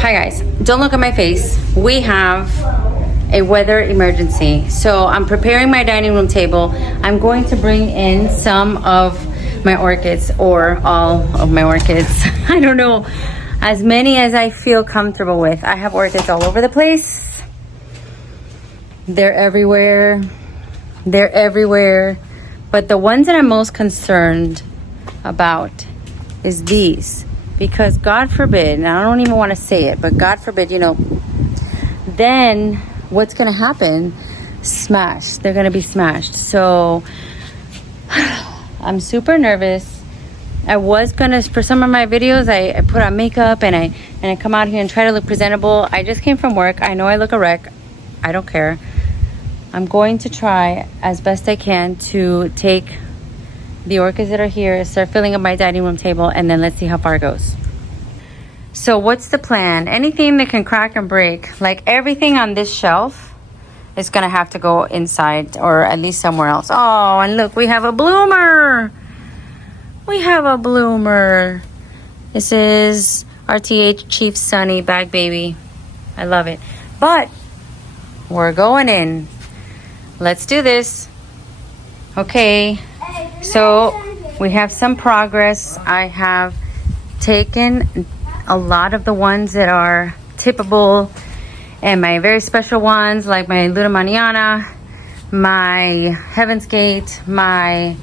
Hi guys, don't look at my face. We have a weather emergency. So I'm preparing my dining room table. I'm going to bring in some of my orchids, or all of my orchids. I don't know, as many as I feel comfortable with. I have orchids all over the place. They're everywhere. They're everywhere. But the ones that I'm most concerned about is these. Because God forbid, and I don't even want to say it, but God forbid, then what's going to happen? Smash. They're going to be smashed. So I'm super nervous. I was going to, for some of my videos, I put on makeup and I come out here and try to look presentable. I just came from work. I know I look a wreck. I don't care. I'm going to try as best I can to take the orchids that are here, start filling up my dining room table, and then let's see how far it goes. So what's the plan? Anything that can crack and break, like everything on this shelf, is gonna have to go inside, or at least somewhere else. Oh, and look, we have a bloomer. We have a bloomer. This is RTH Chief Sunny Bag Baby. I love it. But we're going in. Let's do this. Okay. So we have some progress. I have taken a lot of the ones that are tippable and my very special ones, like my Luna Mañana, my Heaven's Gate, my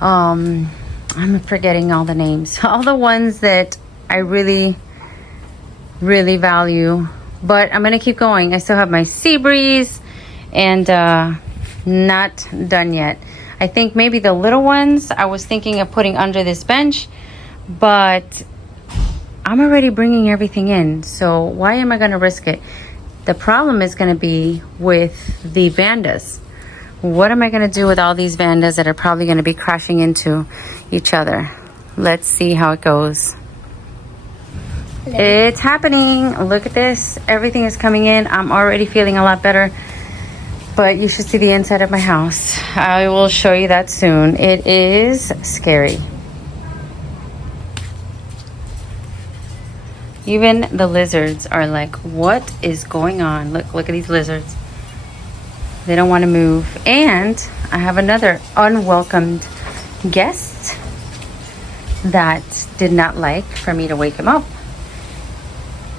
I'm forgetting all the names, all the ones that I really value. But I'm gonna keep going. I still have my Sea Breeze, and not done yet. I think maybe the little ones I was thinking of putting under this bench, but I'm already bringing everything in, so why am I going to risk it? The problem is going to be with the Vandas. What am I going to do with all these Vandas that are probably going to be crashing into each other? Let's see how it goes. It's happening. Look at this. Everything is coming in. I'm already feeling a lot better. But you should see the inside of my house. I will show you that soon. It is scary. Even the lizards are like, what is going on? Look at these lizards. They don't want to move. And I have another unwelcomed guest that did not like for me to wake him up.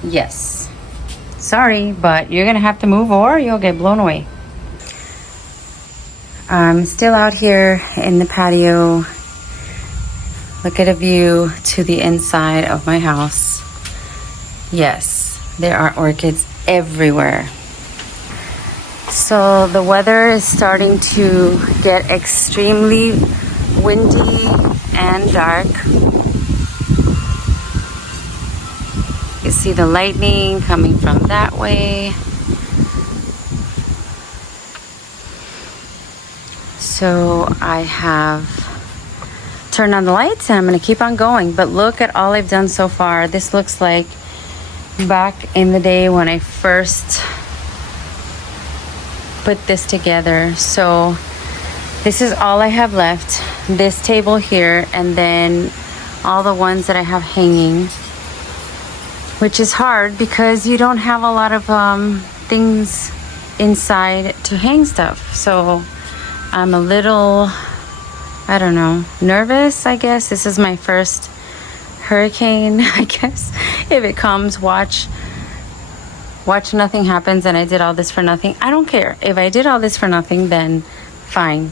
Yes. Sorry, but you're going to have to move or you'll get blown away. I'm still out here in the patio. Look at a view to the inside of my house. Yes, there are orchids everywhere. So the weather is starting to get extremely windy and dark. You see the lightning coming from that way. So I have turned on the lights and I'm going to keep on going. But look at all I've done so far. This looks like back in the day when I first put this together. So this is all I have left. This table here, and then all the ones that I have hanging, which is hard because you don't have a lot of things inside to hang stuff. So I'm a little, I don't know, nervous, I guess. This is my first hurricane, I guess. If it comes, watch nothing happens and I did all this for nothing. I don't care. If I did all this for nothing, then fine.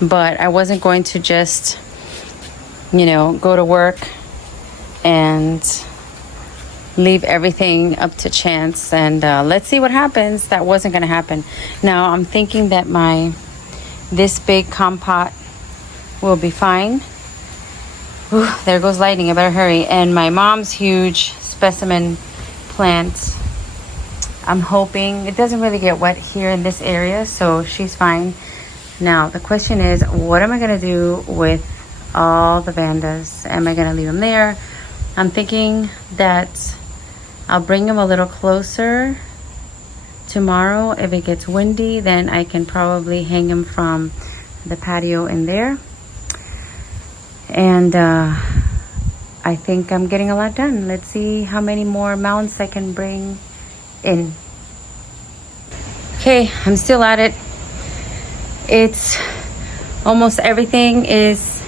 But I wasn't going to just, go to work and leave everything up to chance and let's see what happens. That wasn't going to happen. Now I'm thinking that this big compot will be fine. Ooh, there goes lightning. I better hurry. And my mom's huge specimen plant, I'm hoping it doesn't really get wet here in this area, so she's fine. Now the question is, what am I going to do with all the Vandas? Am I going to leave them there? I'm thinking that I'll bring them a little closer tomorrow. If it gets windy, then I can probably hang them from the patio in there. And I think I'm getting a lot done. Let's see how many more mounts I can bring in. Okay, I'm still at it. It's almost everything is,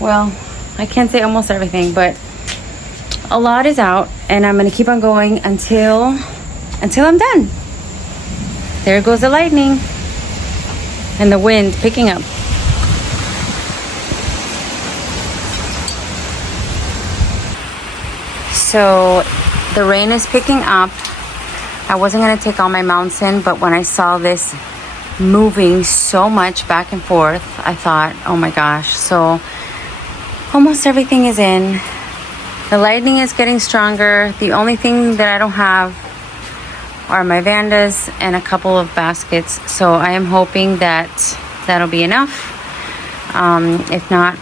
well, I can't say almost everything, but a lot is out, and I'm gonna keep on going until I'm done. There goes the lightning and the wind picking up. So the rain is picking up. I wasn't gonna take all my mounts in, but when I saw this moving so much back and forth, I thought, oh my gosh. So almost everything is in. The lightning is getting stronger. The only thing that I don't have are my Vandas and a couple of baskets. So I am hoping that that'll be enough. If not,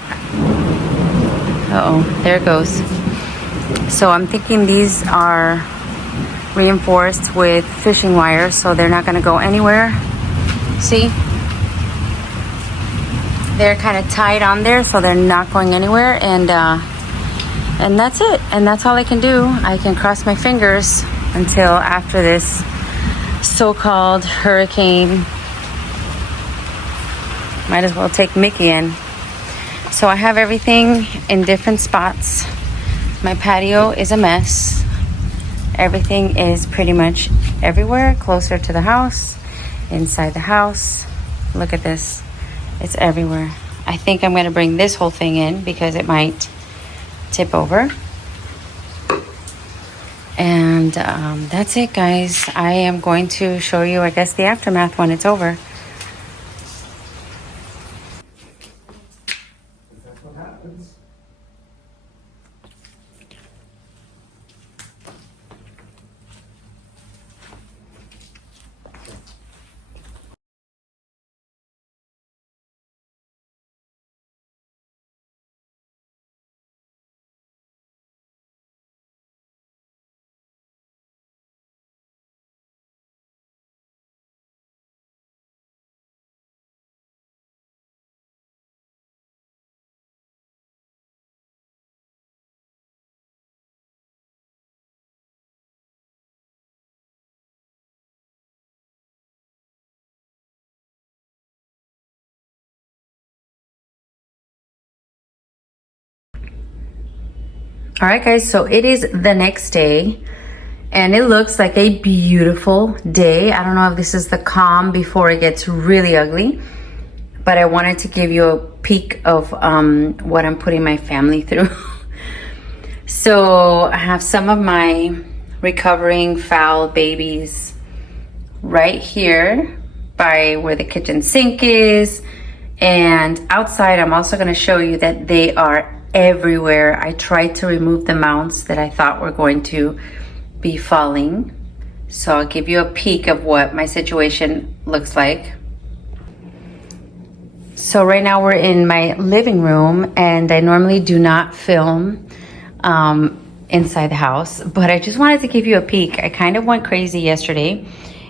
there it goes. So I'm thinking these are reinforced with fishing wire, so they're not gonna go anywhere. See? They're kind of tied on there, so they're not going anywhere, and that's it. And that's all I can do. I can cross my fingers until after this so-called hurricane. Might as well take Mickey in. So I have everything in different spots. My patio is a mess. Everything is pretty much everywhere, closer to the house, inside the house. Look at this. It's everywhere. I think I'm gonna bring this whole thing in because it might tip over. And that's it, guys. I am going to show you, I guess, the aftermath when it's over. That's what happens. All right, guys, so it is the next day and it looks like a beautiful day. I don't know if this is the calm before it gets really ugly, but I wanted to give you a peek of what I'm putting my family through. So I have some of my recovering foul babies right here by where the kitchen sink is, and outside I'm also going to show you that they are everywhere. I tried to remove the mounts that I thought were going to be falling, so I'll give you a peek of what my situation looks like. So right now we're in my living room, and I normally do not film inside the house, but I just wanted to give you a peek. I kind of went crazy yesterday.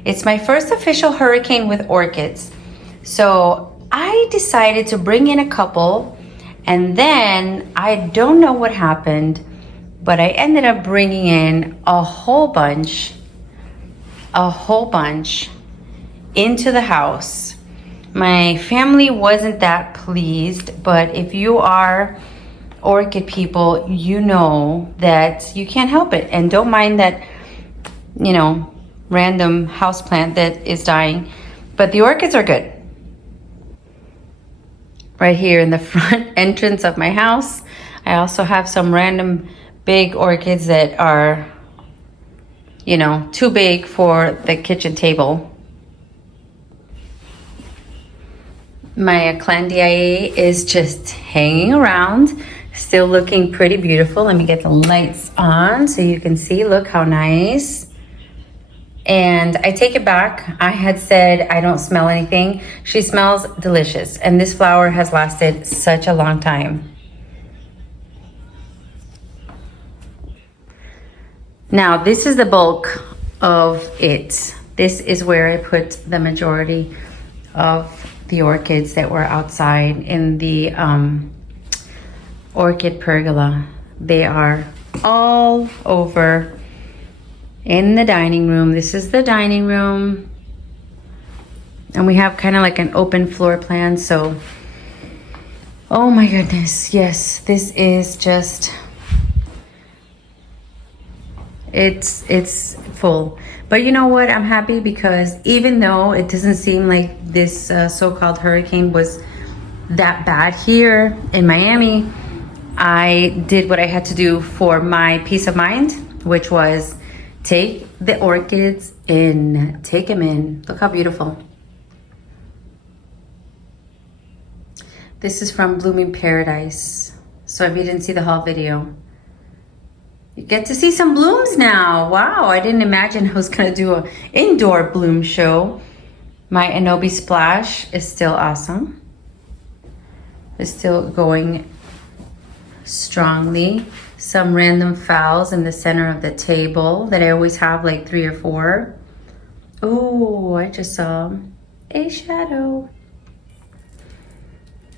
It's my first official hurricane with orchids, so I decided to bring in a couple. And then I don't know what happened, but I ended up bringing in a whole bunch into the house. My family wasn't that pleased, but if you are orchid people, you know that you can't help it. And don't mind that, you know, random houseplant that is dying, but the orchids are good. Right here in the front entrance of my house, I also have some random big orchids that are, you know, too big for the kitchen table. My Clandiae is just hanging around, still looking pretty beautiful. Let me get the lights on so you can see. Look how nice. And I take it back. I had said I don't smell anything. She smells delicious. And this flower has lasted such a long time. Now, this is the bulk of it. This is where I put the majority of the orchids that were outside in the orchid pergola. They are all over in the dining room. This is the dining room. And we have kind of like an open floor plan. So, oh my goodness. Yes, this is just, it's full. But you know what? I'm happy because even though it doesn't seem like this so-called hurricane was that bad here in Miami, I did what I had to do for my peace of mind, which was take the orchids in, take them in. Look how beautiful. This is from Blooming Paradise. So if you didn't see the haul video, you get to see some blooms now. Wow, I didn't imagine I was gonna do an indoor bloom show. My Anobi Splash is still awesome. It's still going strongly. Some random phals in the center of the table that I always have like 3 or 4. Oh, I just saw a shadow.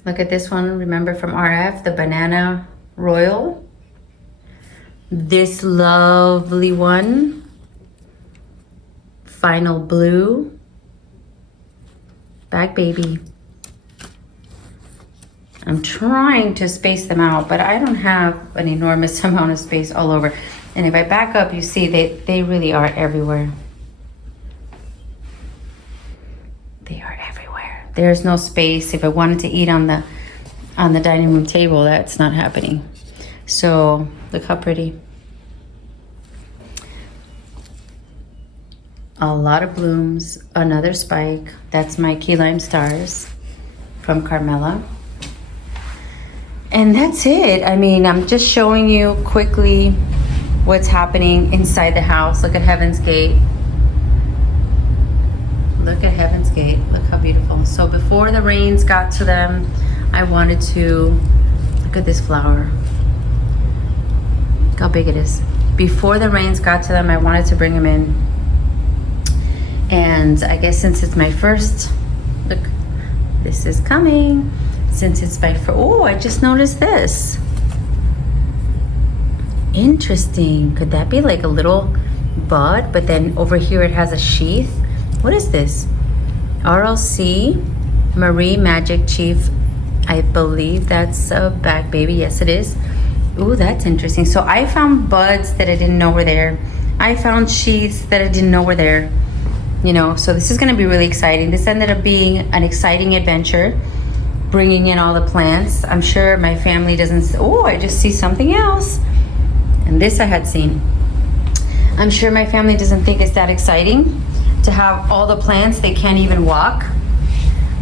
Look at this one, remember from RF, the Banana Royal. This lovely one, Final Blue, Bag Baby. I'm trying to space them out, but I don't have an enormous amount of space all over. And if I back up, you see they really are everywhere. They are everywhere. There's no space. If I wanted to eat on the dining room table, that's not happening. So look how pretty. A lot of blooms, another spike. That's my key lime stars from Carmela. And that's it. I mean, I'm just showing you quickly what's happening inside the house. Look at Heaven's Gate. Look at Heaven's Gate. Look how beautiful. So before the rains got to them, I wanted to, look at this flower. Look how big it is. Before the rains got to them, I wanted to bring them in. And I guess since it's my first, look, this is coming. Since it's my first, oh, I just noticed this. Interesting. Could that be like a little bud, but then over here it has a sheath? What is this? RLC Marie Magic Chief. I believe that's a Bag Baby. Yes, it is. Ooh, that's interesting. So I found buds that I didn't know were there. I found sheaths that I didn't know were there. You know, so this is going to be really exciting. This ended up being an exciting adventure, bringing in all the plants. I'm sure my family doesn't, oh, I just see something else. And this I had seen. I'm sure my family doesn't think it's that exciting to have all the plants. They can't even walk.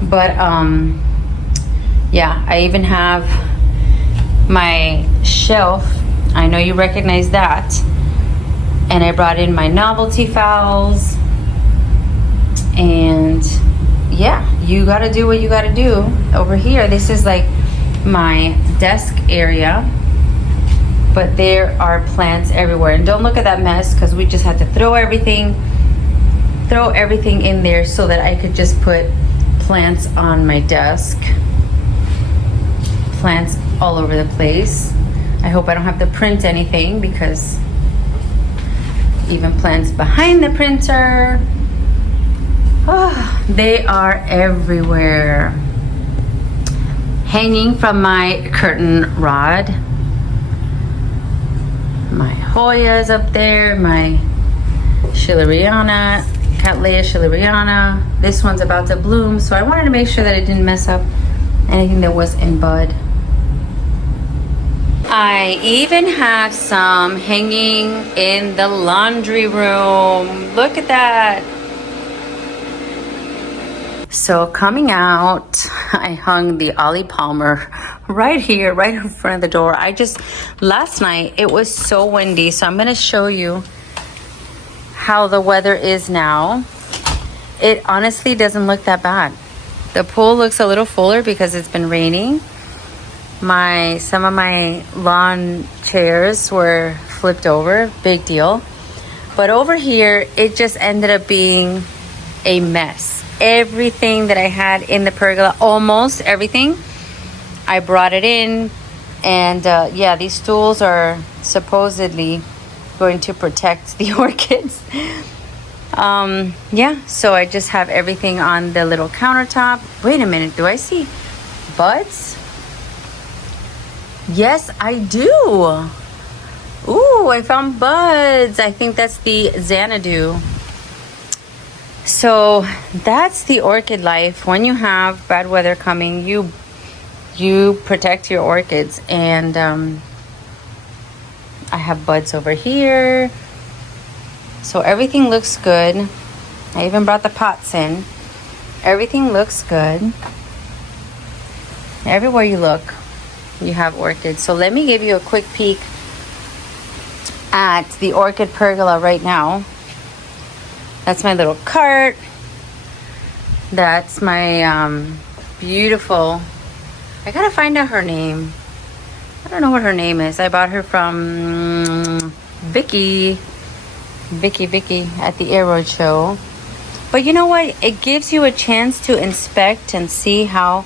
But yeah, I even have my shelf. I know you recognize that. And I brought in my novelty phals. And yeah, you gotta do what you gotta do. Over here, this is like my desk area, but there are plants everywhere. And don't look at that mess, because we just had to throw everything in there so that I could just put plants on my desk. Plants all over the place. I hope I don't have to print anything, because even plants behind the printer. Oh, they are everywhere. Hanging from my curtain rod. My Hoya's up there, my Schilleriana, Cattleya Schilleriana. This one's about to bloom, so I wanted to make sure that I didn't mess up anything that was in bud. I even have some hanging in the laundry room. Look at that. So coming out, I hung the Ollie Palmer right here, right in front of the door. Last night, it was so windy, so I'm gonna show you how the weather is now. It honestly doesn't look that bad. The pool looks a little fuller because it's been raining. Some of my lawn chairs were flipped over, big deal. But over here, it just ended up being a mess. Everything that I had in the pergola, almost everything, I brought it in, And yeah, these stools are supposedly going to protect the orchids. Yeah, so I just have everything on the little countertop. Wait a minute, do I see buds? Yes, I do. Ooh, I found buds. I think that's the Xanadu. So that's the orchid life. When you have bad weather coming, you protect your orchids. And I have buds over here. So everything looks good. I even brought the pots in. Everything looks good. Everywhere you look, you have orchids. So let me give you a quick peek at the orchid pergola right now. That's my little cart. That's my beautiful, I gotta find out her name. I don't know what her name is. I bought her from Vicky at the Aeroid show. But you know what? It gives you a chance to inspect and see how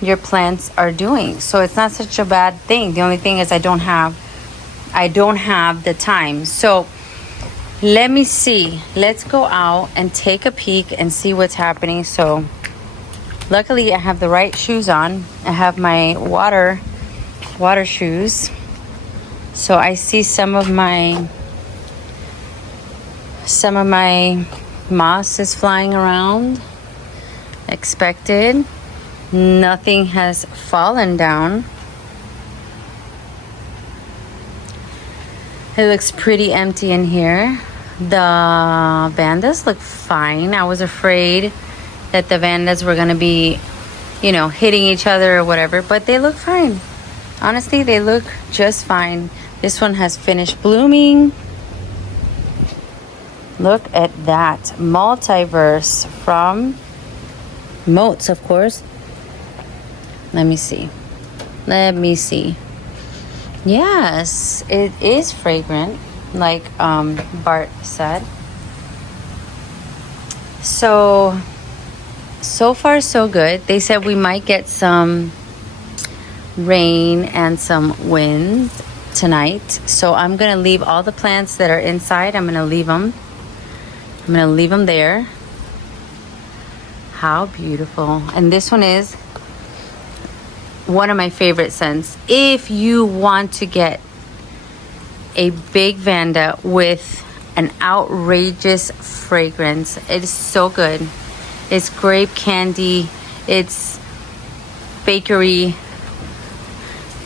your plants are doing. So it's not such a bad thing. The only thing is I don't have the time. So let me see. Let's go out and take a peek and see what's happening. So luckily I have the right shoes on. I have my water shoes. So I see some of my moss is flying around. Expected. Nothing has fallen down. It looks pretty empty in here. The vandas look fine. I was afraid that the vandas were gonna be, hitting each other or whatever, but they look fine. Honestly, they look just fine. This one has finished blooming. Look at that. Multiverse from Moats, of course. Let me see. Yes, it is fragrant, like Bart said. So far so good. They said we might get some rain and some wind tonight. So I'm going to leave all the plants that are inside. I'm going to leave them there. How beautiful. And this one is one of my favorite scents. If you want to get a big vanda with an outrageous fragrance, it is so good. It's grape candy. It's bakery.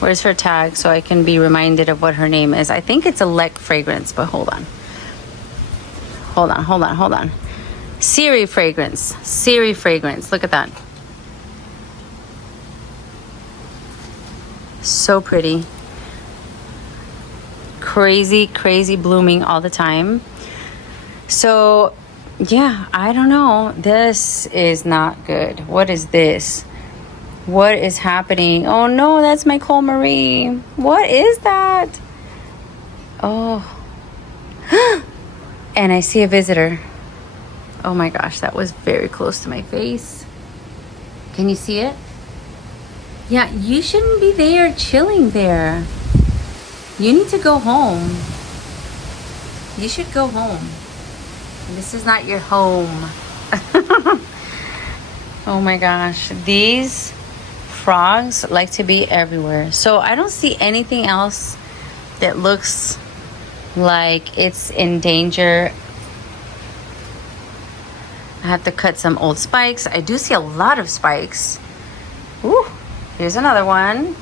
Where's her tag so I can be reminded of what her name is? I think it's a Lec fragrance, but hold on. Siri fragrance. Look at that. So pretty. Crazy blooming all the time. So yeah, I don't know. This is not good. What is this? What is happening? Oh no, that's my Cole Marie. What is that? Oh. And I see a visitor. Oh my gosh, that was very close to my face. Can you see it? Yeah, you shouldn't be there chilling there. You need to go home. You should go home. This is not your home. Oh my gosh, these frogs like to be everywhere. So I don't see anything else that looks like it's in danger. I have to cut some old spikes. I do see a lot of spikes. Ooh, here's another one.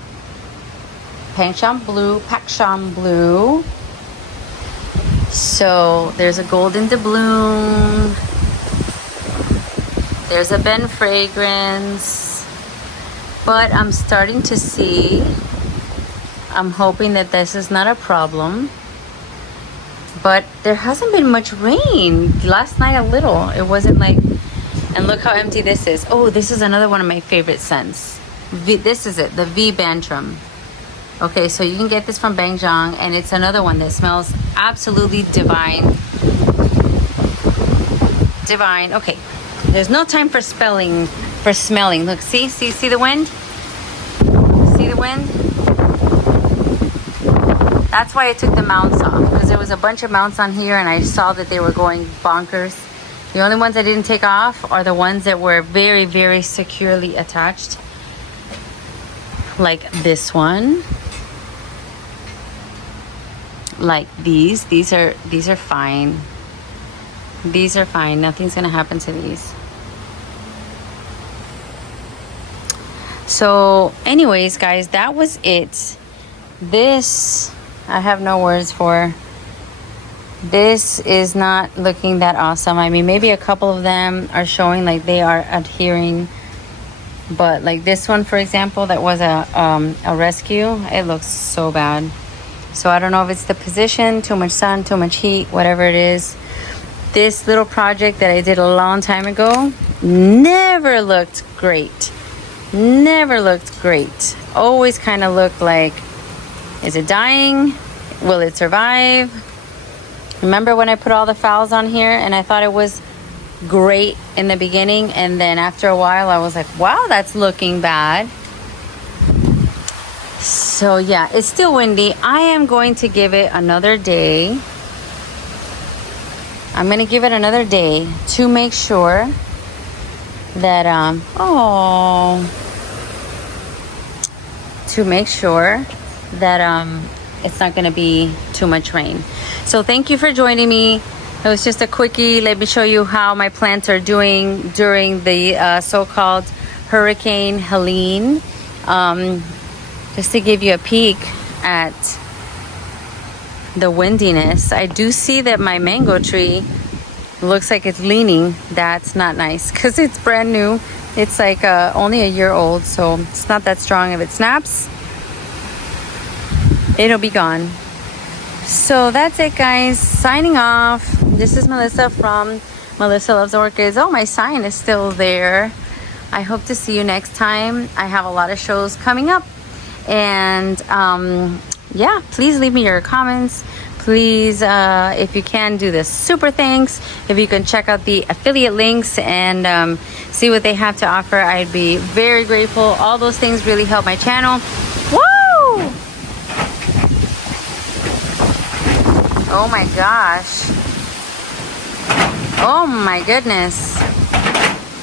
Pakshan blue. So there's a golden doubloon. There's a Ben fragrance. But I'm starting to see, I'm hoping that this is not a problem. But there hasn't been much rain. Last night a little. It wasn't like, and look how empty this is. Oh, this is another one of my favorite scents. This is it, the V Bantram. Okay, so you can get this from Bangjong, and it's another one that smells absolutely divine. Divine. Okay, there's no time for smelling. Look, see the wind? See the wind? That's why I took the mounts off, because there was a bunch of mounts on here and I saw that they were going bonkers. The only ones I didn't take off are the ones that were very, very securely attached. Like this one. Like these. These are fine. These are fine. Nothing's gonna happen to these. So anyways, guys, that was it. This I have no words for. This is not looking that awesome. I mean, maybe a couple of them are showing like they are adhering, but like this one, for example, that was a rescue, it looks so bad. So I don't know if it's the position, too much sun, too much heat, whatever it is. This little project that I did a long time ago never looked great. Never looked great. Always kind of looked like, is it dying? Will it survive? Remember when I put all the phals on here and I thought it was great in the beginning, and then after a while I was like, wow, that's looking bad. So yeah, it's still windy. I am going to give it another day. I'm going to give it another day to make sure that it's not going to be too much rain. So thank you for joining me. It was just a quickie. Let me show you how my plants are doing during the so-called Hurricane Helene. Just to give you a peek at the windiness. I do see that my mango tree looks like it's leaning. That's not nice because it's brand new. It's like only a year old, so it's not that strong. If it snaps, it'll be gone. So that's it, guys. Signing off. This is Melissa from Melissa Loves Orchids. Oh, my sign is still there. I hope to see you next time. I have a lot of shows coming up. And yeah, please leave me your comments. Please, if you can, do the super thanks. If you can check out the affiliate links and see what they have to offer, I'd be very grateful. All those things really help my channel. Woo! Oh my gosh. Oh my goodness.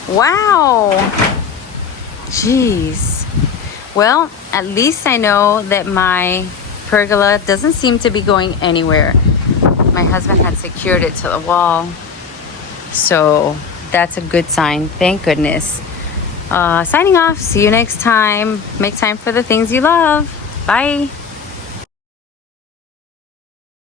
Wow. Jeez. Well, at least I know that my pergola doesn't seem to be going anywhere. My husband had secured it to the wall. So that's a good sign. Thank goodness. Signing off. See you next time. Make time for the things you love. Bye.